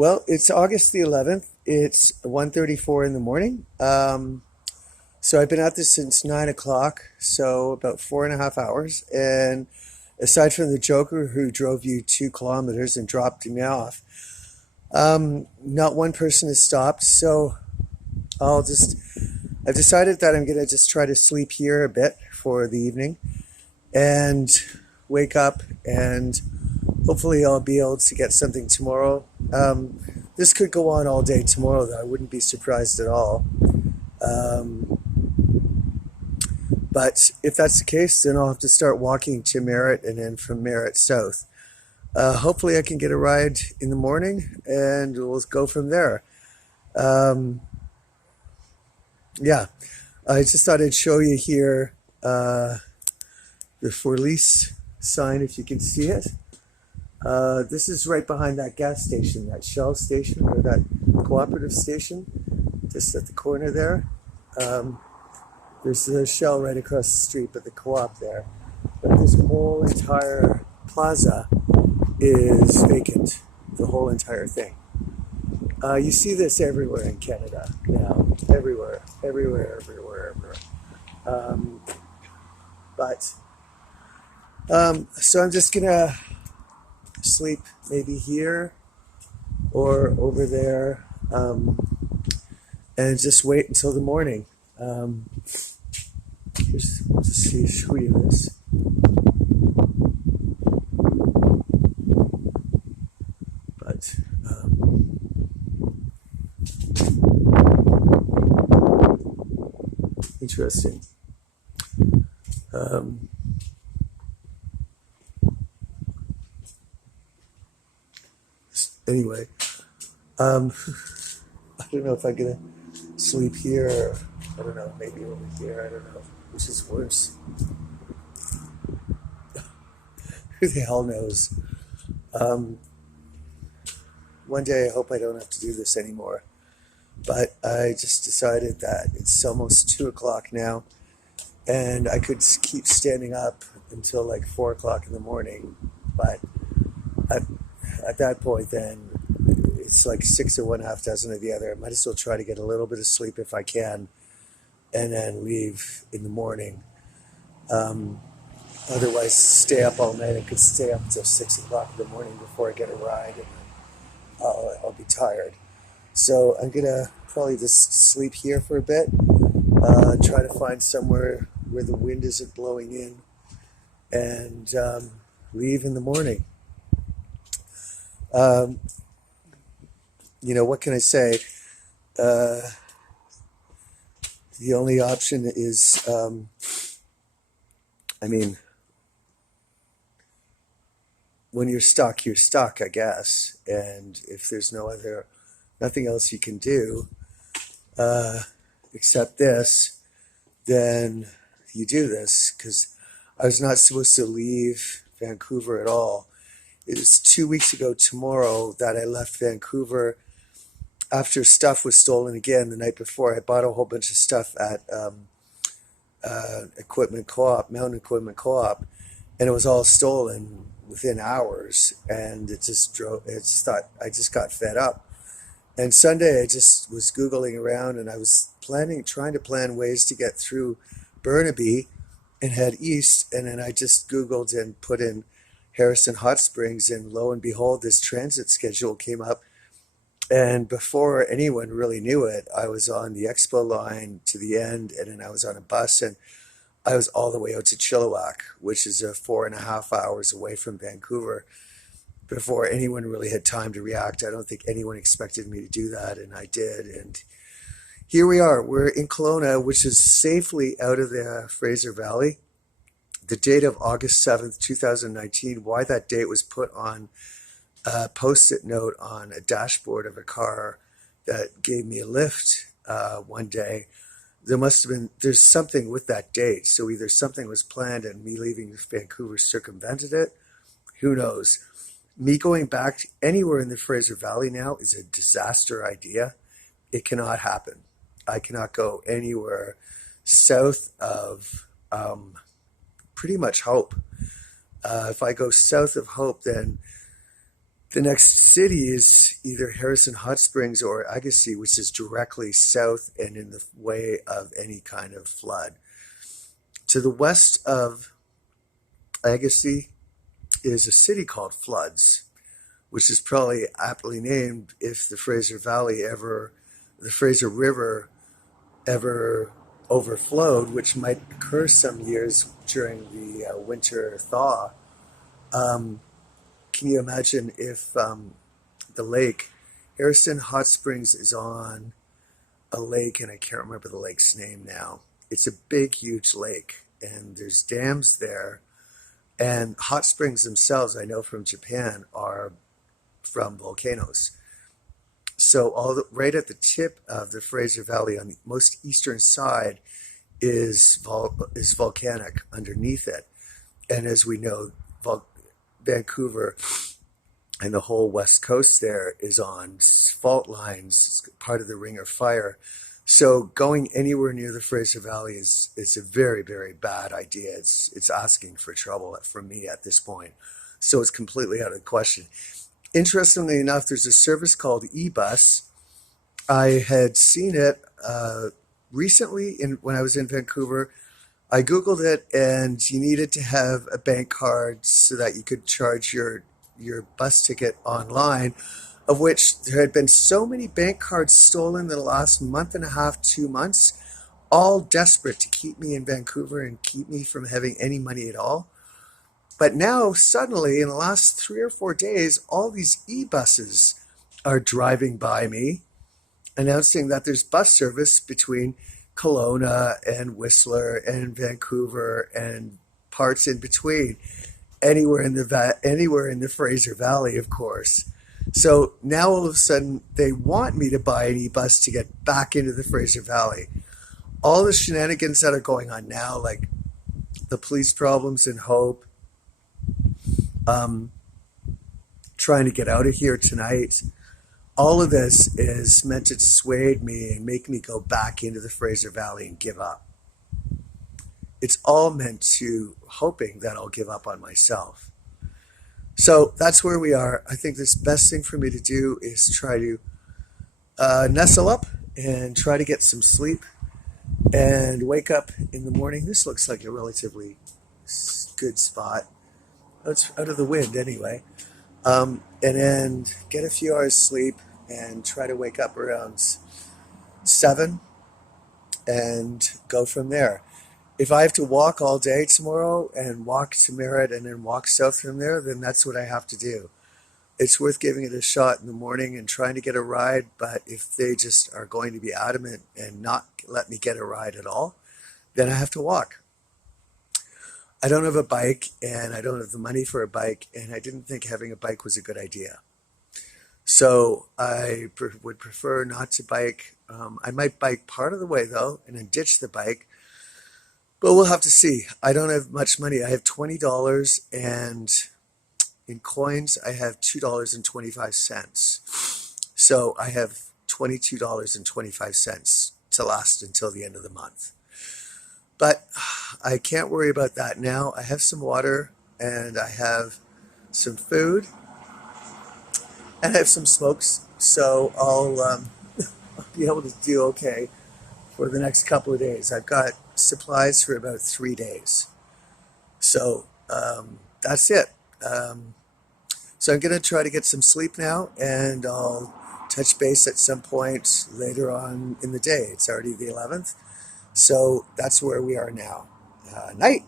Well, it's August the 11th. It's 1:34 in the morning. So I've been at this since 9 o'clock, so about 4.5 hours. And aside from the joker who drove you 2 kilometers and dropped me off, not one person has stopped. So I've decided that I'm going to just try to sleep here a bit for the evening and wake up, and hopefully I'll be able to get something tomorrow. This could go on all day tomorrow, though. I wouldn't be surprised at all. But if that's the case, then I'll have to start walking to Merritt and then from Merritt south. Hopefully I can get a ride in the morning and we'll go from there. Yeah, I just thought I'd show you here the for lease sign, if you can see it. This is right behind that gas station, that Shell station, or that cooperative station, just at the corner there. There's a Shell right across the street, but the co-op there. But this whole entire plaza is vacant, the whole entire thing. You see this everywhere in Canada now, everywhere. So I'm just gonna sleep maybe here or over there, and just wait until the morning. Here's, I'll just show you this. But interesting. Anyway, I don't know if I'm gonna sleep here or, I don't know, maybe over here, I don't know, which is worse. Who the hell knows? One day I hope I don't have to do this anymore. But I just decided that it's almost 2 o'clock now, and I could keep standing up until like 4 o'clock in the morning. But at that point, then it's like 6 of one, half dozen of the other. I might as well try to get a little bit of sleep if I can, and then leave in the morning. Otherwise, stay up all night. I could stay up until 6 o'clock in the morning before I get a ride, and I'll be tired. So I'm gonna probably just sleep here for a bit, try to find somewhere where the wind isn't blowing in, and leave in the morning. What can I say? The only option is, when you're stuck, I guess. And if there's nothing else you can do except this, then you do this, because I was not supposed to leave Vancouver at all. It was 2 weeks ago tomorrow that I left Vancouver after stuff was stolen again the night before. I bought a whole bunch of stuff at Equipment Co-op, Mountain Equipment Co-op, and it was all stolen within hours. And I just got fed up. And Sunday I just was Googling around, and I was trying to plan ways to get through Burnaby and head east. And then I just Googled and put in Harrison Hot Springs, and lo and behold, this transit schedule came up. And before anyone really knew it, I was on the Expo line to the end, and then I was on a bus, and I was all the way out to Chilliwack, which is 4.5 hours away from Vancouver, before anyone really had time to react. I don't think anyone expected me to do that, and I did. And here we are. We're in Kelowna, which is safely out of the Fraser Valley. The date of August 7th, 2019, why that date was put on a Post-it note on a dashboard of a car that gave me a lift one day. There's something with that date. So either something was planned and me leaving Vancouver circumvented it. Who knows? Me going back anywhere in the Fraser Valley now is a disaster idea. It cannot happen. I cannot go anywhere south of pretty much Hope. If I go south of Hope, then The next city is either Harrison Hot Springs or Agassiz, which is directly south and in the way of any kind of flood. To the west of Agassiz is a city called Floods, which is probably aptly named if the Fraser River ever overflowed, which might occur some years during the winter thaw. Um, can you imagine if the lake, Harrison Hot Springs is on a lake, and I can't remember the lake's name now. It's a big, huge lake, and there's dams there. And hot springs themselves, I know from Japan, are from volcanoes. So right at the tip of the Fraser Valley on the most eastern side is volcanic underneath it. And as we know, Vancouver and the whole west coast there is on fault lines, part of the Ring of Fire. So going anywhere near the Fraser Valley is a very, very bad idea. It's asking for trouble from me at this point. So it's completely out of the question. Interestingly enough, there's a service called eBus. I had seen it recently when I was in Vancouver. I Googled it, and you needed to have a bank card so that you could charge your bus ticket online, of which there had been so many bank cards stolen in the last month and a half, 2 months, all desperate to keep me in Vancouver and keep me from having any money at all. But now, suddenly, in the last 3 or 4 days, all these e-buses are driving by me, announcing that there's bus service between Kelowna and Whistler and Vancouver and parts in between, anywhere in the Fraser Valley, of course. So now all of a sudden they want me to buy an e-bus to get back into the Fraser Valley. All the shenanigans that are going on now, like the police problems in Hope, trying to get out of here tonight. All of this is meant to dissuade me and make me go back into the Fraser Valley and give up. It's all meant to hoping that I'll give up on myself. So that's where we are. I think the best thing for me to do is try to nestle up and try to get some sleep and wake up in the morning. This looks like a relatively good spot. It's out of the wind anyway. And then get a few hours sleep and try to wake up around 7 and go from there. If I have to walk all day tomorrow and walk to Merritt and then walk south from there, then that's what I have to do. It's worth giving it a shot in the morning and trying to get a ride, but if they just are going to be adamant and not let me get a ride at all, then I have to walk. I don't have a bike, and I don't have the money for a bike, and I didn't think having a bike was a good idea. So I would prefer not to bike. I might bike part of the way, though, and then ditch the bike. But we'll have to see. I don't have much money. I have $20, and in coins, I have $2.25. So I have $22.25 to last until the end of the month. But I can't worry about that now. I have some water, and I have some food, and I have some smokes. So I'll be able to do okay for the next couple of days. I've got supplies for about 3 days. So that's it. So I'm going to try to get some sleep now, and I'll touch base at some point later on in the day. It's already the 11th. So that's where we are now. Night.